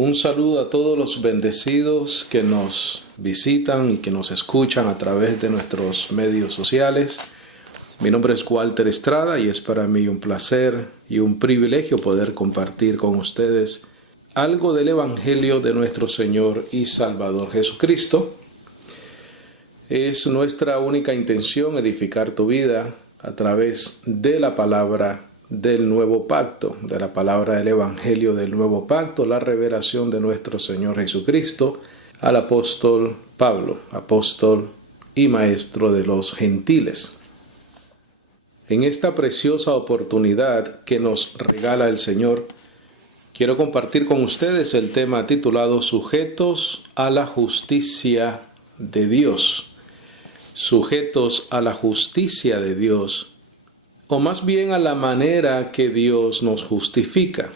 Un saludo a todos los bendecidos que nos visitan y que nos escuchan a través de nuestros medios sociales. Mi nombre es Walter Estrada y es para mí un placer y un privilegio poder compartir con ustedes algo del Evangelio de nuestro Señor y Salvador Jesucristo. Es nuestra única intención edificar tu vida a través de la palabra del nuevo pacto, de la palabra del Evangelio del nuevo pacto, la revelación de nuestro Señor Jesucristo al apóstol Pablo, apóstol y maestro de los gentiles. En esta preciosa oportunidad que nos regala el Señor, quiero compartir con ustedes el tema titulado Sujetos a la justicia de Dios. Sujetos a la justicia de Dios, o más bien a la manera que Dios nos justifica.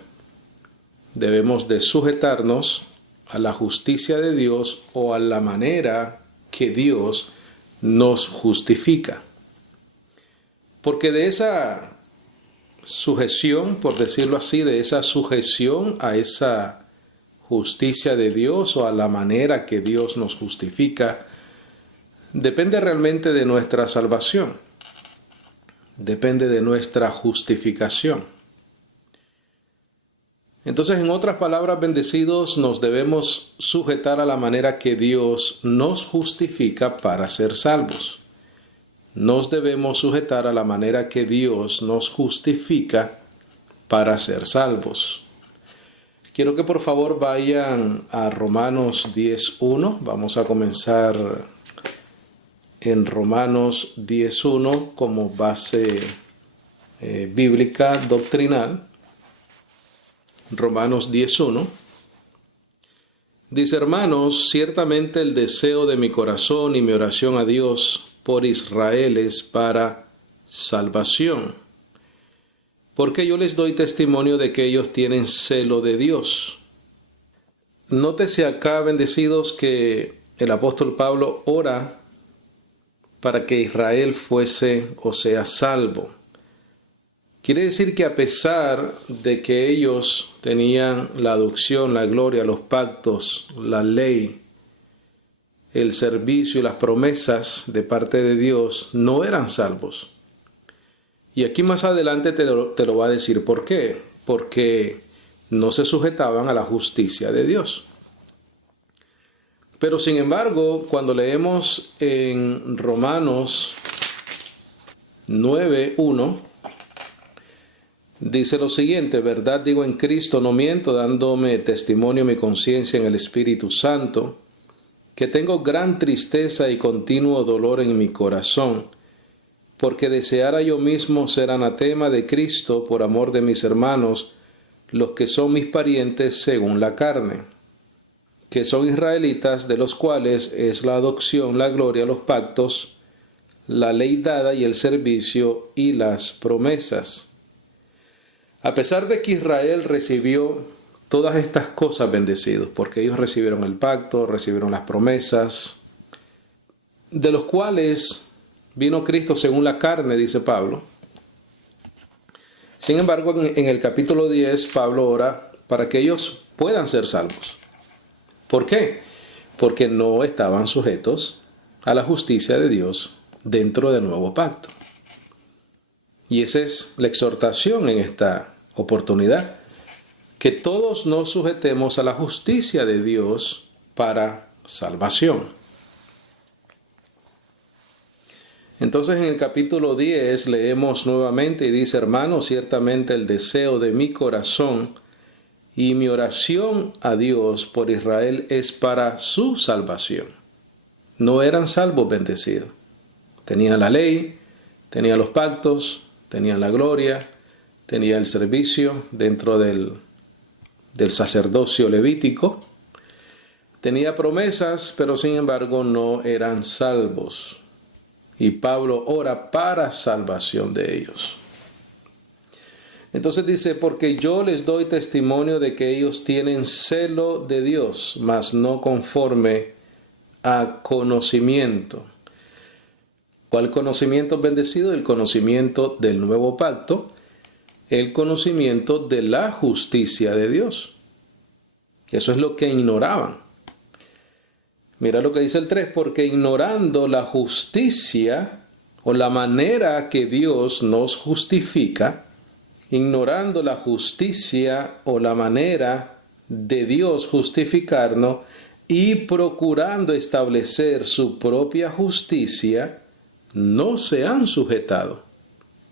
Debemos de sujetarnos a la justicia de Dios o a la manera que Dios nos justifica. Porque de esa sujeción, por decirlo así, de esa sujeción a esa justicia de Dios o a la manera que Dios nos justifica, depende realmente de nuestra salvación. Depende de nuestra justificación. Entonces, en otras palabras, bendecidos, nos debemos sujetar a la manera que Dios nos justifica para ser salvos. Nos debemos sujetar a la manera que Dios nos justifica para ser salvos. Quiero que por favor vayan a Romanos 10:1. Vamos a comenzar en Romanos 10:1 como base bíblica doctrinal. Romanos 10:1 dice: hermanos, ciertamente el deseo de mi corazón y mi oración a Dios por Israel es para salvación, porque yo les doy testimonio de que ellos tienen celo de Dios. Nótese acá, bendecidos, que el apóstol Pablo ora para que Israel fuese o sea salvo. Quiere decir que a pesar de que ellos tenían la adopción, la gloria, los pactos, la ley, el servicio y las promesas de parte de Dios, no eran salvos. Y aquí más adelante te lo va a decir por qué. Porque no se sujetaban a la justicia de Dios. Pero sin embargo, cuando leemos en Romanos 9:1, dice lo siguiente: verdad digo en Cristo, no miento, dándome testimonio mi conciencia en el Espíritu Santo, que tengo gran tristeza y continuo dolor en mi corazón, porque deseara yo mismo ser anatema de Cristo por amor de mis hermanos, los que son mis parientes según la carne, que son israelitas, de los cuales es la adopción, la gloria, los pactos, la ley dada y el servicio y las promesas. A pesar de que Israel recibió todas estas cosas, bendecidos, porque ellos recibieron el pacto, recibieron las promesas, de los cuales vino Cristo según la carne, dice Pablo. Sin embargo, en el capítulo 10, Pablo ora para que ellos puedan ser salvos. ¿Por qué? Porque no estaban sujetos a la justicia de Dios dentro del nuevo pacto. Y esa es la exhortación en esta oportunidad, que todos nos sujetemos a la justicia de Dios para salvación. Entonces en el capítulo 10 leemos nuevamente y dice: hermanos, ciertamente el deseo de mi corazón y mi oración a Dios por Israel es para su salvación. No eran salvos, bendecidos. Tenían la ley, tenían los pactos, tenían la gloria, tenían el servicio dentro del sacerdocio levítico. Tenía promesas, pero sin embargo no eran salvos. Y Pablo ora para salvación de ellos. Entonces dice: porque yo les doy testimonio de que ellos tienen celo de Dios, mas no conforme a conocimiento. ¿Cuál conocimiento, bendecido? El conocimiento del nuevo pacto, el conocimiento de la justicia de Dios. Eso es lo que ignoraban. Mira lo que dice el 3, porque ignorando la justicia o la manera que Dios nos justifica, ignorando la justicia o la manera de Dios justificarnos y procurando establecer su propia justicia, no se han sujetado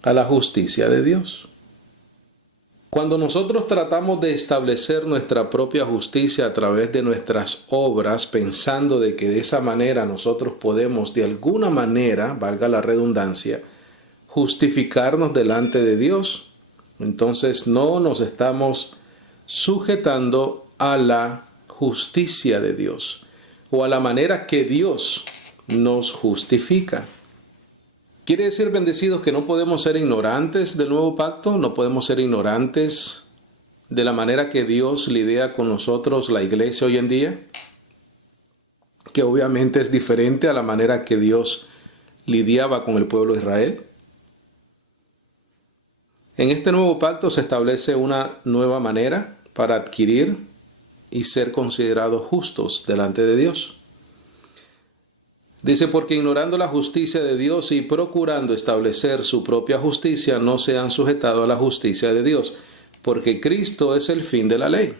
a la justicia de Dios. Cuando nosotros tratamos de establecer nuestra propia justicia a través de nuestras obras, pensando de que de esa manera nosotros podemos de alguna manera, valga la redundancia, justificarnos delante de Dios, entonces no nos estamos sujetando a la justicia de Dios o a la manera que Dios nos justifica. ¿Quiere decir, bendecidos, que no podemos ser ignorantes del nuevo pacto? ¿No podemos ser ignorantes de la manera que Dios lidia con nosotros, la iglesia hoy en día? Que obviamente es diferente a la manera que Dios lidiaba con el pueblo de Israel. En este nuevo pacto se establece una nueva manera para adquirir y ser considerados justos delante de Dios. Dice, porque ignorando la justicia de Dios y procurando establecer su propia justicia, no se han sujetado a la justicia de Dios, porque Cristo es el fin de la ley.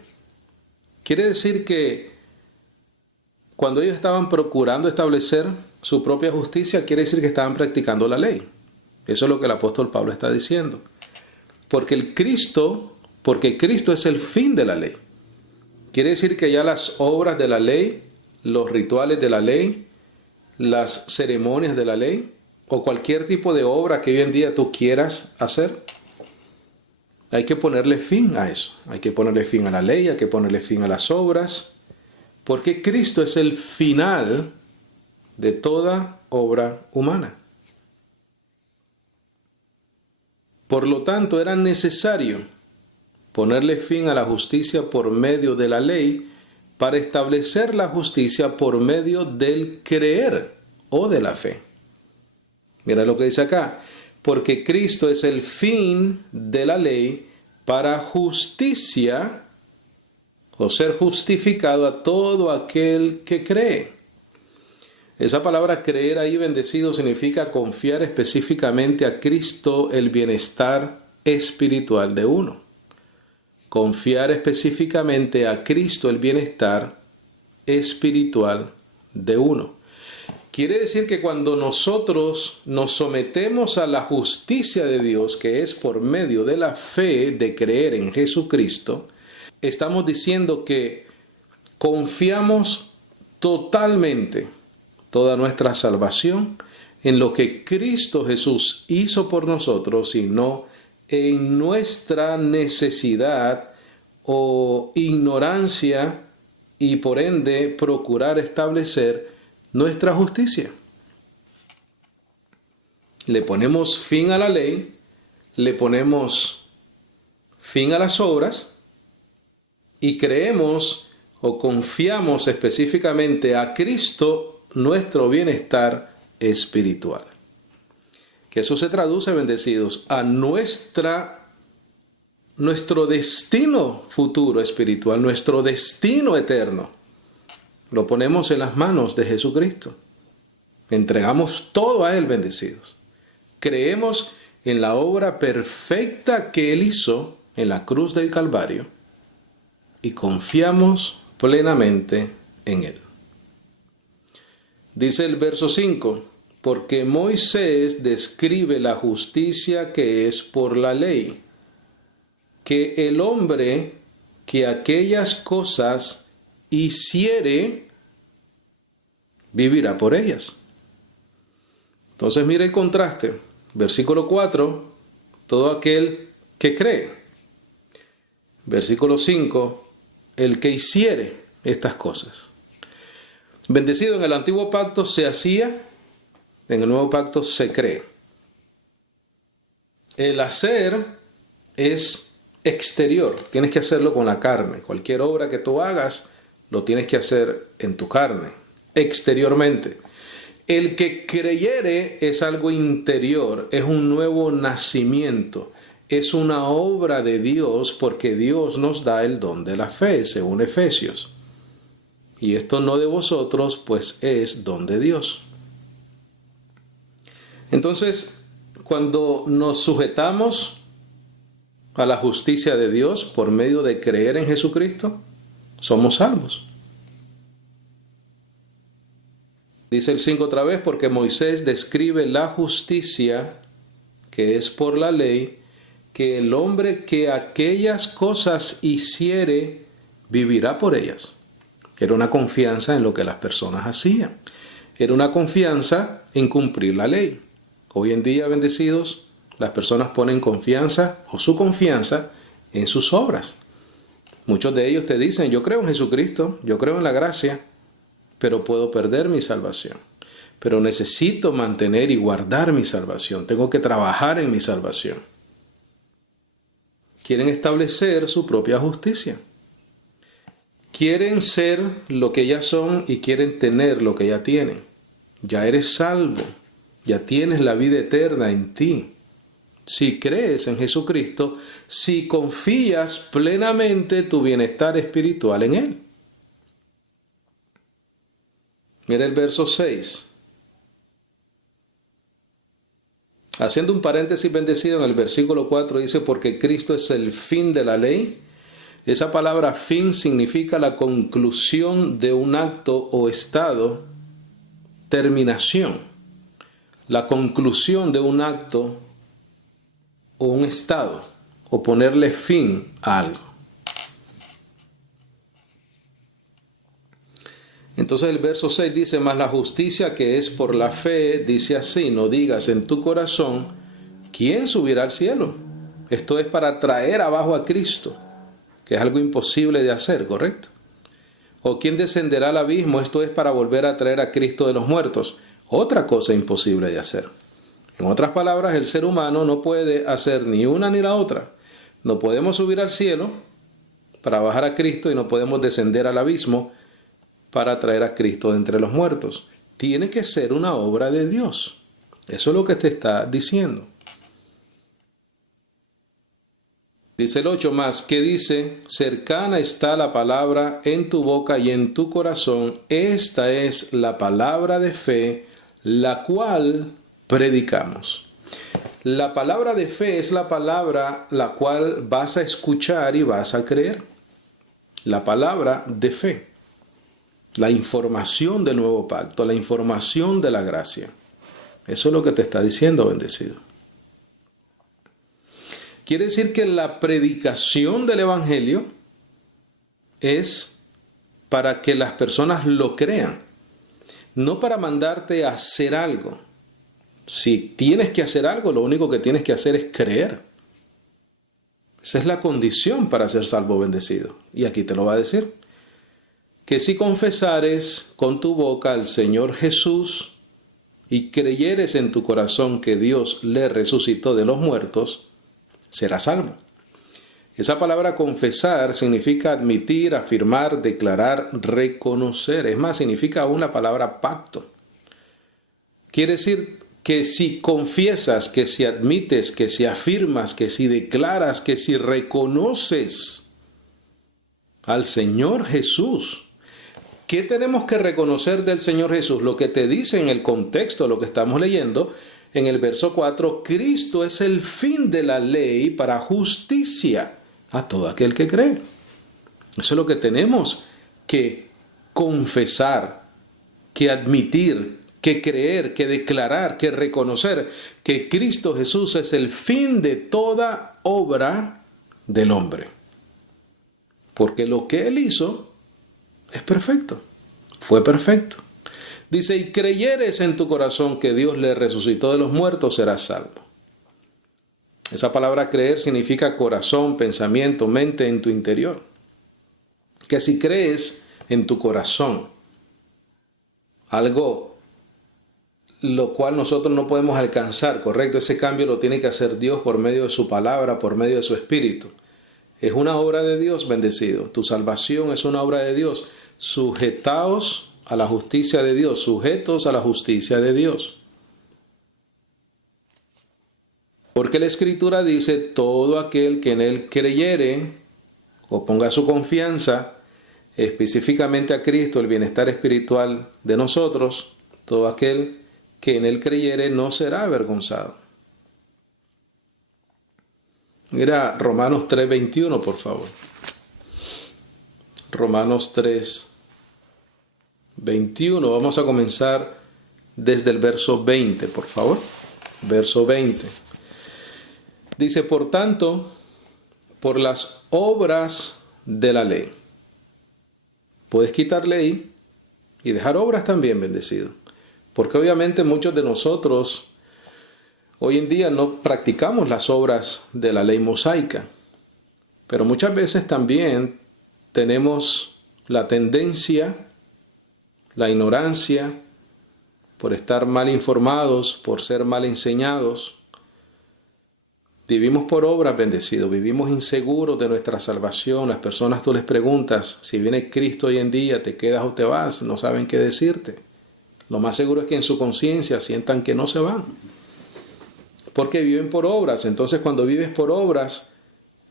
Quiere decir que cuando ellos estaban procurando establecer su propia justicia, quiere decir que estaban practicando la ley. Eso es lo que el apóstol Pablo está diciendo. Porque Cristo es el fin de la ley. Quiere decir que ya las obras de la ley, los rituales de la ley, las ceremonias de la ley o cualquier tipo de obra que hoy en día tú quieras hacer, hay que ponerle fin a eso. Hay que ponerle fin a la ley, hay que ponerle fin a las obras, porque Cristo es el final de toda obra humana. Por lo tanto, era necesario ponerle fin a la justicia por medio de la ley para establecer la justicia por medio del creer o de la fe. Mira lo que dice acá. Porque Cristo es el fin de la ley para justicia o ser justificado a todo aquel que cree. Esa palabra creer ahí, bendecido, significa confiar específicamente a Cristo el bienestar espiritual de uno. Confiar específicamente a Cristo el bienestar espiritual de uno. Quiere decir que cuando nosotros nos sometemos a la justicia de Dios, que es por medio de la fe de creer en Jesucristo, estamos diciendo que confiamos totalmente toda nuestra salvación en lo que Cristo Jesús hizo por nosotros y no en nuestra necesidad o ignorancia y por ende procurar establecer nuestra justicia. Le ponemos fin a la ley, le ponemos fin a las obras y creemos o confiamos específicamente a Cristo nuestro bienestar espiritual. Que eso se traduce, bendecidos, a nuestro destino futuro espiritual, nuestro destino eterno. Lo ponemos en las manos de Jesucristo. Entregamos todo a Él, bendecidos. Creemos en la obra perfecta que Él hizo en la cruz del Calvario y confiamos plenamente en Él. Dice el verso 5, porque Moisés describe la justicia que es por la ley, que el hombre que aquellas cosas hiciere, vivirá por ellas. Entonces mira el contraste. Versículo 4, todo aquel que cree. Versículo 5, el que hiciere estas cosas. Bendecido, en el antiguo pacto se hacía, en el nuevo pacto se cree. El hacer es exterior, tienes que hacerlo con la carne. Cualquier obra que tú hagas, lo tienes que hacer en tu carne, exteriormente. El que creyere es algo interior, es un nuevo nacimiento, es una obra de Dios porque Dios nos da el don de la fe, según Efesios. Y esto no de vosotros, pues es don de Dios. Entonces, cuando nos sujetamos a la justicia de Dios por medio de creer en Jesucristo, somos salvos. Dice el 5 otra vez, porque Moisés describe la justicia que es por la ley, que el hombre que aquellas cosas hiciere, vivirá por ellas. Era una confianza en lo que las personas hacían. Era una confianza en cumplir la ley. Hoy en día, bendecidos, las personas ponen confianza o su confianza en sus obras. Muchos de ellos te dicen, yo creo en Jesucristo, yo creo en la gracia, pero puedo perder mi salvación. Pero necesito mantener y guardar mi salvación. Tengo que trabajar en mi salvación. Quieren establecer su propia justicia. Quieren ser lo que ya son y quieren tener lo que ya tienen. Ya eres salvo. Ya tienes la vida eterna en ti. Si crees en Jesucristo, si confías plenamente tu bienestar espiritual en Él. Mira el verso 6. Haciendo un paréntesis, bendecido, en el versículo 4 dice, porque Cristo es el fin de la ley. Esa palabra fin significa la conclusión de un acto o estado, terminación. La conclusión de un acto o un estado, o ponerle fin a algo. Entonces el verso 6 dice, mas la justicia que es por la fe, dice así, no digas en tu corazón, ¿quién subirá al cielo? Esto es para traer abajo a Cristo, que es algo imposible de hacer, ¿correcto? ¿O quién descenderá al abismo? Esto es para volver a traer a Cristo de los muertos. Otra cosa imposible de hacer. En otras palabras, el ser humano no puede hacer ni una ni la otra. No podemos subir al cielo para bajar a Cristo y no podemos descender al abismo para traer a Cristo de entre los muertos. Tiene que ser una obra de Dios. Eso es lo que te está diciendo. Dice el 8 más, que dice, cercana está la palabra en tu boca y en tu corazón. Esta es la palabra de fe, la cual predicamos. La palabra de fe es la palabra la cual vas a escuchar y vas a creer. La palabra de fe. La información del nuevo pacto, la información de la gracia. Eso es lo que te está diciendo, bendecido. Quiere decir que la predicación del Evangelio es para que las personas lo crean, no para mandarte a hacer algo. Si tienes que hacer algo, lo único que tienes que hacer es creer. Esa es la condición para ser salvo, bendecido. Y aquí te lo va a decir. Que si confesares con tu boca al Señor Jesús y creyeres en tu corazón que Dios le resucitó de los muertos, serás salvo. Esa palabra confesar significa admitir, afirmar, declarar, reconocer. Es más, significa aún la palabra pacto. Quiere decir que si confiesas, que si admites, que si afirmas, que si declaras, que si reconoces al Señor Jesús. ¿Qué tenemos que reconocer del Señor Jesús? Lo que te dice en el contexto, lo que estamos leyendo, en el verso 4, Cristo es el fin de la ley para justicia a todo aquel que cree. Eso es lo que tenemos que confesar, que admitir, que creer, que declarar, que reconocer que Cristo Jesús es el fin de toda obra del hombre. Porque lo que Él hizo es perfecto, fue perfecto. Dice, y creyeres en tu corazón que Dios le resucitó de los muertos, serás salvo. Esa palabra creer significa corazón, pensamiento, mente en tu interior. Que si crees en tu corazón algo lo cual nosotros no podemos alcanzar, ¿correcto? Ese cambio lo tiene que hacer Dios por medio de su palabra, por medio de su Espíritu. Es una obra de Dios, bendecido. Tu salvación es una obra de Dios. Sujetaos a la justicia de Dios, sujetos a la justicia de Dios. Porque la Escritura dice, todo aquel que en él creyere o ponga su confianza específicamente a Cristo, el bienestar espiritual de nosotros, todo aquel que en él creyere no será avergonzado. Mira Romanos 3:21, por favor. Romanos 3:21. Vamos a comenzar desde el verso 20, por favor. Verso 20. Dice, por tanto, por las obras de la ley. Puedes quitar ley y dejar obras también, bendecido. Porque obviamente muchos de nosotros hoy en día no practicamos las obras de la ley mosaica. Pero muchas veces también tenemos la tendencia, la ignorancia, por estar mal informados, por ser mal enseñados. Vivimos por obras, bendecidos, vivimos inseguros de nuestra salvación. Las personas, tú les preguntas, si viene Cristo hoy en día, ¿te quedas o te vas? No saben qué decirte. Lo más seguro es que en su conciencia sientan que no se van. Porque viven por obras. Entonces, cuando vives por obras,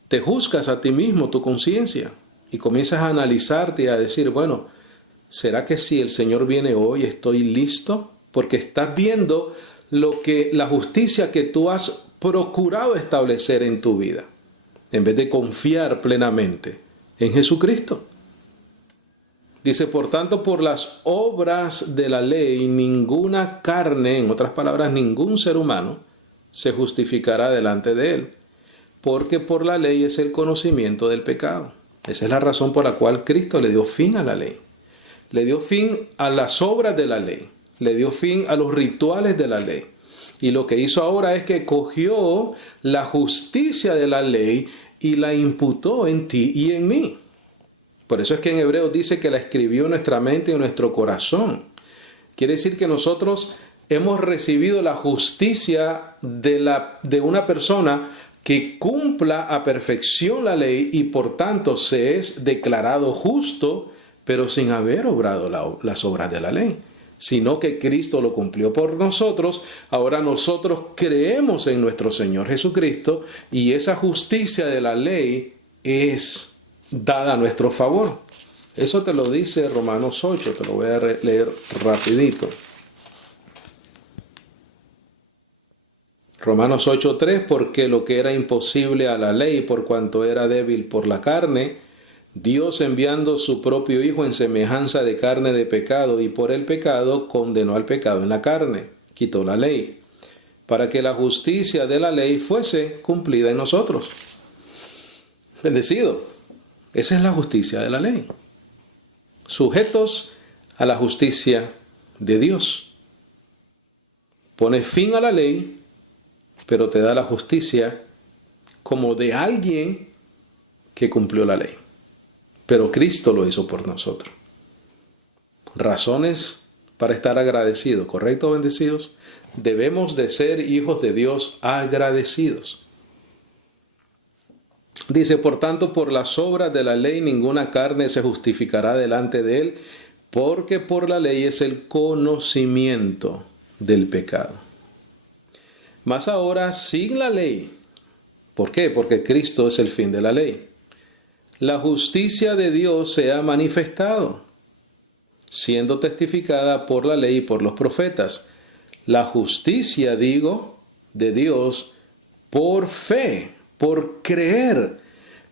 te juzgas a ti mismo, tu conciencia, y comienzas a analizarte y a decir, bueno, ¿será que si el Señor viene hoy estoy listo? Porque estás viendo la justicia que tú has procurado establecer en tu vida, en vez de confiar plenamente en Jesucristo. Dice, por tanto, por las obras de la ley, ninguna carne, en otras palabras, ningún ser humano, se justificará delante de él, porque por la ley es el conocimiento del pecado. Esa es la razón por la cual Cristo le dio fin a la ley. Le dio fin a las obras de la ley. Le dio fin a los rituales de la ley. Y lo que hizo ahora es que cogió la justicia de la ley y la imputó en ti y en mí. Por eso es que en Hebreos dice que la escribió en nuestra mente y en nuestro corazón. Quiere decir que nosotros hemos recibido la justicia de una persona que cumpla a perfección la ley y por tanto se es declarado justo, pero sin haber obrado las obras de la ley, sino que Cristo lo cumplió por nosotros. Ahora nosotros creemos en nuestro Señor Jesucristo y esa justicia de la ley es dada a nuestro favor. Eso te lo dice Romanos 8, te lo voy a leer rapidito. Romanos 8:3, porque lo que era imposible a la ley por cuanto era débil por la carne, Dios enviando su propio Hijo en semejanza de carne de pecado y por el pecado condenó al pecado en la carne, quitó la ley, para que la justicia de la ley fuese cumplida en nosotros. Bendecido, esa es la justicia de la ley. Sujetos a la justicia de Dios. Pone fin a la ley, pero te da la justicia como de alguien que cumplió la ley. Pero Cristo lo hizo por nosotros. Razones para estar agradecidos, ¿correcto, bendecidos? Debemos de ser hijos de Dios agradecidos. Dice, por tanto, por las obras de la ley ninguna carne se justificará delante de él, porque por la ley es el conocimiento del pecado. Mas ahora sin la ley. ¿Por qué? Porque Cristo es el fin de la ley. La justicia de Dios se ha manifestado, siendo testificada por la ley y por los profetas. La justicia, digo, de Dios por fe, por creer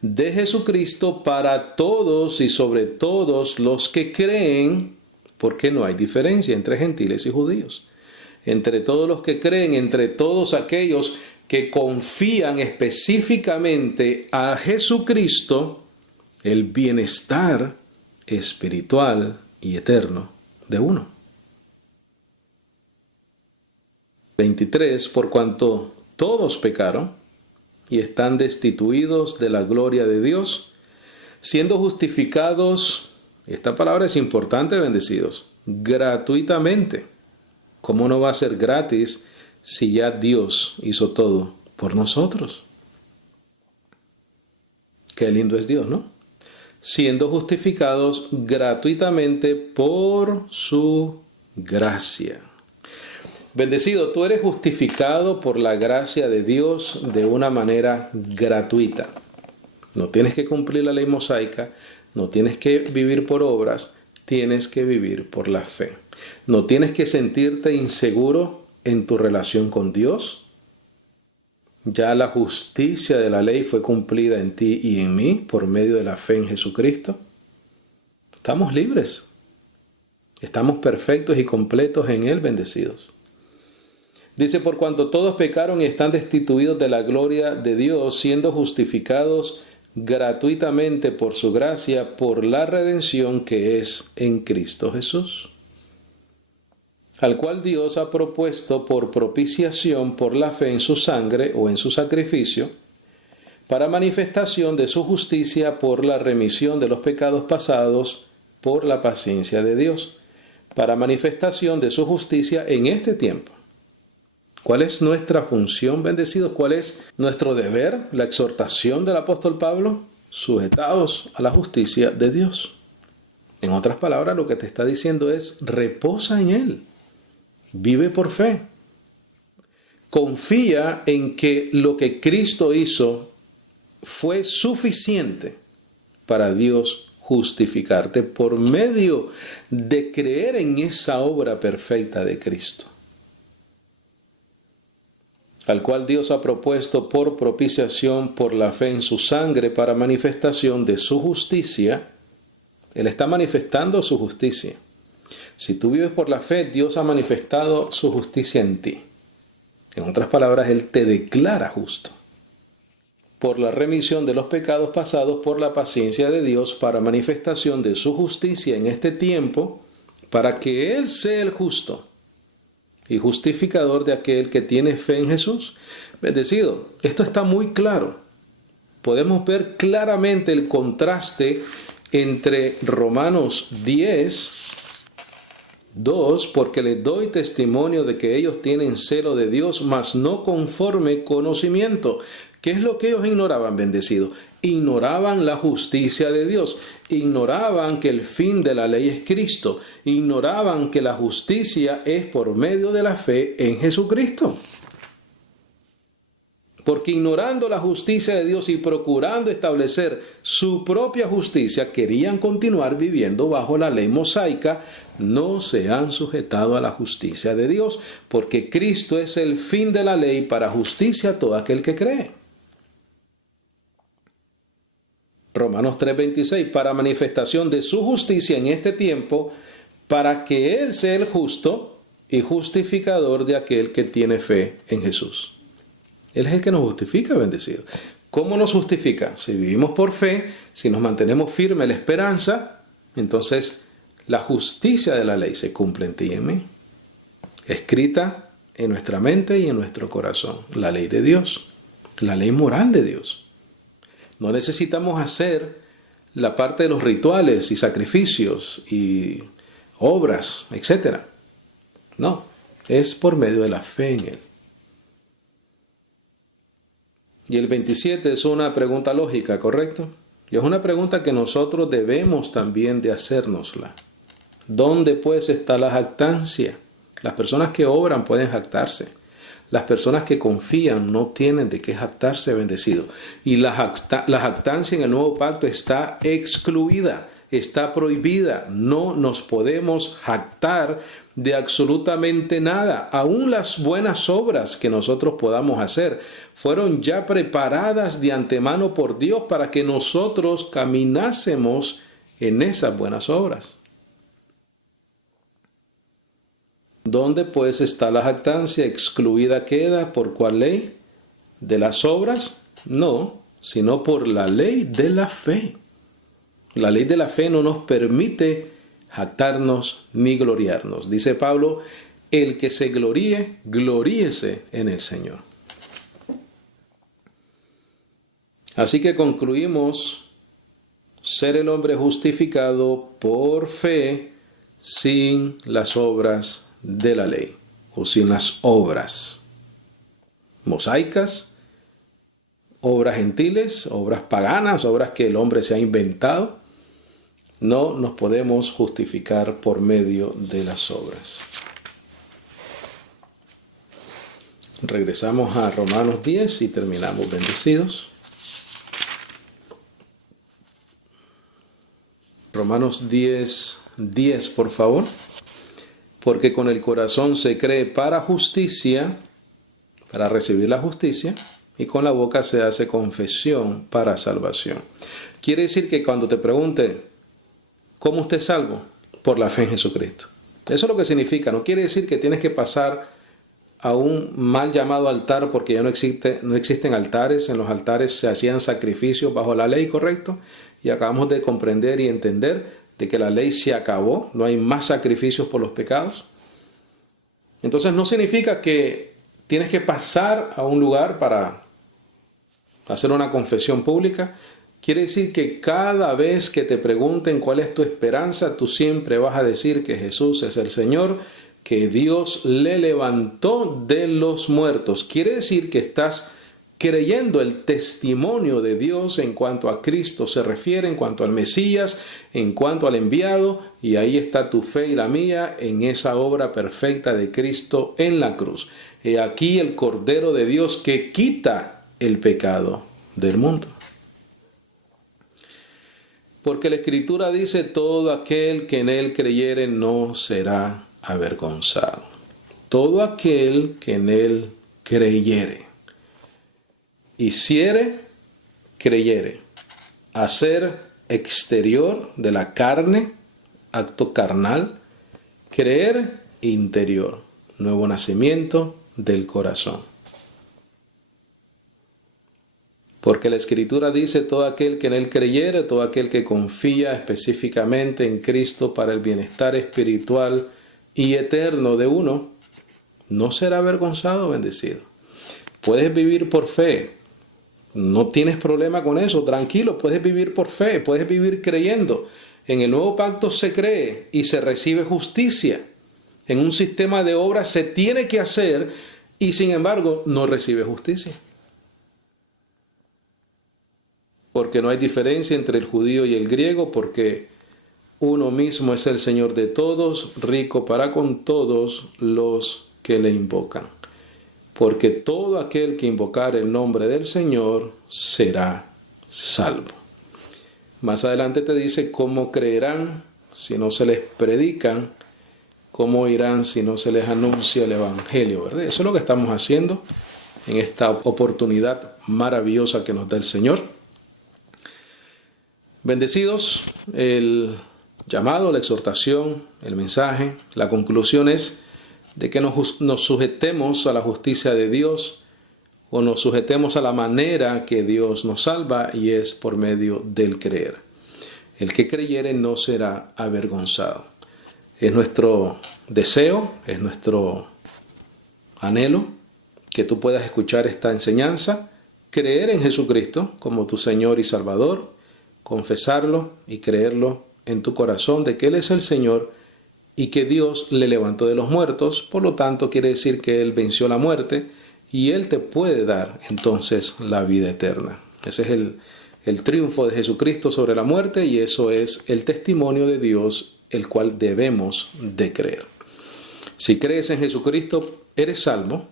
de Jesucristo para todos y sobre todos los que creen, porque no hay diferencia entre gentiles y judíos. Entre todos los que creen, entre todos aquellos que confían específicamente a Jesucristo, el bienestar espiritual y eterno de uno. 23, por cuanto todos pecaron y están destituidos de la gloria de Dios, siendo justificados, esta palabra es importante, bendecidos, gratuitamente. ¿Cómo no va a ser gratis si ya Dios hizo todo por nosotros? Qué lindo es Dios, ¿no? Siendo justificados gratuitamente por su gracia. Bendecido, tú eres justificado por la gracia de Dios de una manera gratuita. No tienes que cumplir la ley mosaica, no tienes que vivir por obras, tienes que vivir por la fe. No tienes que sentirte inseguro en tu relación con Dios. Ya la justicia de la ley fue cumplida en ti y en mí por medio de la fe en Jesucristo. Estamos libres. Estamos perfectos y completos en Él, bendecidos. Dice, por cuanto todos pecaron y están destituidos de la gloria de Dios, siendo justificados gratuitamente por su gracia, por la redención que es en Cristo Jesús, al cual Dios ha propuesto por propiciación por la fe en su sangre o en su sacrificio, para manifestación de su justicia por la remisión de los pecados pasados por la paciencia de Dios, para manifestación de su justicia en este tiempo. ¿Cuál es nuestra función, bendecidos? ¿Cuál es nuestro deber? La exhortación del apóstol Pablo, sujetados a la justicia de Dios. En otras palabras, lo que te está diciendo es, reposa en Él, vive por fe. Confía en que lo que Cristo hizo fue suficiente para Dios justificarte por medio de creer en esa obra perfecta de Cristo, al cual Dios ha propuesto por propiciación por la fe en su sangre para manifestación de su justicia. Él está manifestando su justicia. Si tú vives por la fe, Dios ha manifestado su justicia en ti. En otras palabras, Él te declara justo. Por la remisión de los pecados pasados, por la paciencia de Dios, para manifestación de su justicia en este tiempo, para que Él sea el justo y justificador de aquel que tiene fe en Jesús. Bendecido, esto está muy claro. Podemos ver claramente el contraste entre Romanos 10:2, porque les doy testimonio de que ellos tienen celo de Dios, mas no conforme conocimiento. ¿Qué es lo que ellos ignoraban, bendecido? Ignoraban la justicia de Dios, ignoraban que el fin de la ley es Cristo, ignoraban que la justicia es por medio de la fe en Jesucristo. Porque ignorando la justicia de Dios y procurando establecer su propia justicia, querían continuar viviendo bajo la ley mosaica, no se han sujetado a la justicia de Dios, porque Cristo es el fin de la ley para justicia a todo aquel que cree. Romanos 3:26, para manifestación de su justicia en este tiempo, para que Él sea el justo y justificador de aquel que tiene fe en Jesús. Él es el que nos justifica, bendecido. ¿Cómo nos justifica? Si vivimos por fe, si nos mantenemos firmes en la esperanza, entonces la justicia de la ley se cumple en ti y en mí, escrita en nuestra mente y en nuestro corazón. La ley de Dios, la ley moral de Dios. No necesitamos hacer la parte de los rituales y sacrificios y obras, etc. No, es por medio de la fe en Él. Y el 27 es una pregunta lógica, ¿correcto? Y es una pregunta que nosotros debemos también de hacérnosla. ¿Dónde pues está la jactancia? Las personas que obran pueden jactarse. Las personas que confían no tienen de qué jactarse, bendecido. Y la jactancia en el nuevo pacto está excluida, está prohibida. No nos podemos jactar de absolutamente nada. Aún las buenas obras que nosotros podamos hacer fueron ya preparadas de antemano por Dios para que nosotros caminásemos en esas buenas obras. ¿Dónde pues está la jactancia? ¿Excluida queda por cuál ley? ¿De las obras? No, sino por la ley de la fe. La ley de la fe no nos permite jactarnos ni gloriarnos. Dice Pablo, el que se gloríe, gloríese en el Señor. Así que concluimos ser el hombre justificado por fe sin las obras de la ley o sin las obras mosaicas, obras gentiles, obras paganas, obras que el hombre se ha inventado. No nos podemos justificar por medio de las obras. Regresamos a Romanos 10 y terminamos bendecidos. Romanos 10, por favor. Porque con el corazón se cree para justicia, para recibir la justicia, y con la boca se hace confesión para salvación. Quiere decir que cuando te pregunte, ¿cómo usted es salvo? Por la fe en Jesucristo. Eso es lo que significa. No quiere decir que tienes que pasar a un mal llamado altar porque ya no existen altares. En los altares se hacían sacrificios bajo la ley, ¿correcto? Y acabamos de comprender y entender de que la ley se acabó. No hay más sacrificios por los pecados. Entonces no significa que tienes que pasar a un lugar para hacer una confesión pública. Quiere decir que cada vez que te pregunten cuál es tu esperanza, tú siempre vas a decir que Jesús es el Señor, que Dios le levantó de los muertos. Quiere decir que estás creyendo el testimonio de Dios en cuanto a Cristo se refiere, en cuanto al Mesías, en cuanto al enviado, y ahí está tu fe y la mía en esa obra perfecta de Cristo en la cruz. He aquí el Cordero de Dios que quita el pecado del mundo. Porque la Escritura dice, todo aquel que en él creyere no será avergonzado. Todo aquel que en él creyere. Hiciere, creyere. Hacer exterior de la carne, acto carnal. Creer, interior. Nuevo nacimiento del corazón. Porque la Escritura dice, todo aquel que en él creyere, todo aquel que confía específicamente en Cristo para el bienestar espiritual y eterno de uno, no será avergonzado o bendecido. Puedes vivir por fe. No tienes problema con eso. Tranquilo, puedes vivir por fe. Puedes vivir creyendo. En el nuevo pacto se cree y se recibe justicia. En un sistema de obras se tiene que hacer y sin embargo no recibe justicia. Porque no hay diferencia entre el judío y el griego, porque uno mismo es el Señor de todos, rico para con todos los que le invocan. Porque todo aquel que invocare el nombre del Señor será salvo. Más adelante te dice cómo creerán si no se les predican, cómo irán si no se les anuncia el Evangelio, ¿verdad? Eso es lo que estamos haciendo en esta oportunidad maravillosa que nos da el Señor. Bendecidos, el llamado, la exhortación, el mensaje, la conclusión es de que nos sujetemos a la justicia de Dios o nos sujetemos a la manera que Dios nos salva y es por medio del creer. El que creyere no será avergonzado. Es nuestro deseo, es nuestro anhelo que tú puedas escuchar esta enseñanza, creer en Jesucristo como tu Señor y Salvador, confesarlo y creerlo en tu corazón de que Él es el Señor y que Dios le levantó de los muertos. Por lo tanto, quiere decir que Él venció la muerte y Él te puede dar entonces la vida eterna. Ese es el triunfo de Jesucristo sobre la muerte y eso es el testimonio de Dios, el cual debemos de creer. Si crees en Jesucristo, eres salvo.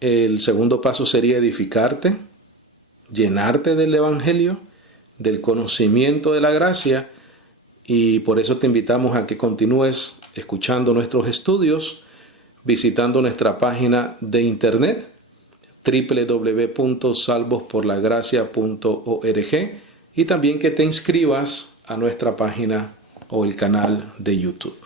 El segundo paso sería edificarte, llenarte del Evangelio, del conocimiento de la gracia, y por eso te invitamos a que continúes escuchando nuestros estudios, visitando nuestra página de internet www.salvosporlagracia.org y también que te inscribas a nuestra página o el canal de YouTube.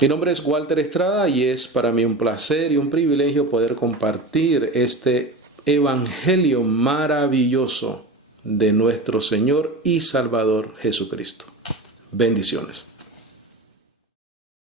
Mi nombre es Walter Estrada y es para mí un placer y un privilegio poder compartir este evangelio maravilloso de nuestro Señor y Salvador Jesucristo. Bendiciones.